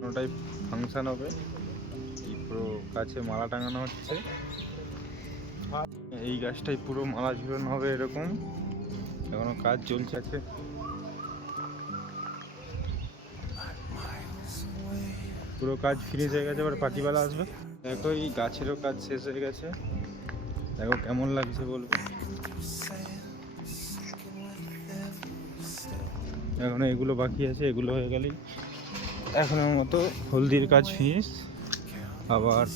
কোনোটাই ফাংশন হবে। এই পুরো গাছে মালা টাঙানো হচ্ছে। এই গাছটাই পুরো মালা ঝুলানো হবে এরকম। এখনো কাজ চলছে আছে। পুরো কাজ ফিনিশ হয়ে গেছে, এবার পার্টিওয়ালা আসবে। দেখো এই গাছেরও কাজ শেষ হয়ে গেছে। দেখো কেমন লাগছে বলবে। এখন এগুলো বাকি আছে, এগুলো হয়ে গেলেই এখনের মতো হলদির কাজ ফিনিশ। আবার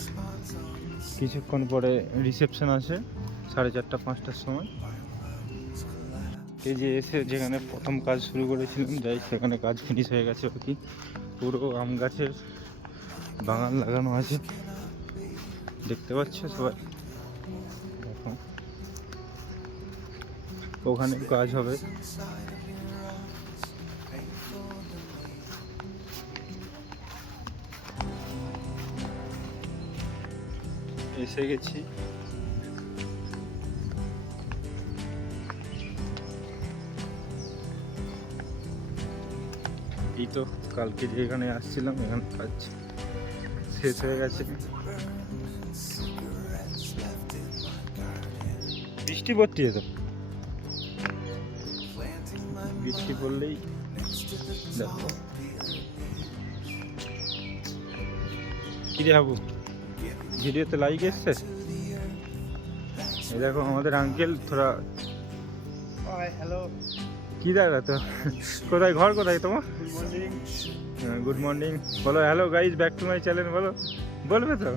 কিছুক্ষণ পরে রিসেপশন আছে 4:30-5টার সময়। এই যে এসে যেখানে প্রথম কাজ শুরু করেছিলাম যাই, সেখানে কাজ ফিনিশ হয়ে গেছে। বাকি পুরো আম গাছের বাগান লাগানো আছে, দেখতে পাচ্ছ সবাই। দেখো ওখানে কাজ হবে। এসে গেছি। এই তো কালকে যে এখানে আসছিলাম, এখানে কাজ শেষ হয়ে গেছে। বৃষ্টি পড়ছে তো, বৃষ্টি পড়লেই দেখো। কি রে হাবু, ভিডিওতে লাইক এসছে? এই দেখো আমাদের আঙ্কেল থোড়া। হ্যালো, কি দেখা তো, কোথায় ঘর, কোথায় তোমার? Good morning. গুড মর্নিং বলো। Hello guys, back to my channel বলো। বলবে তো?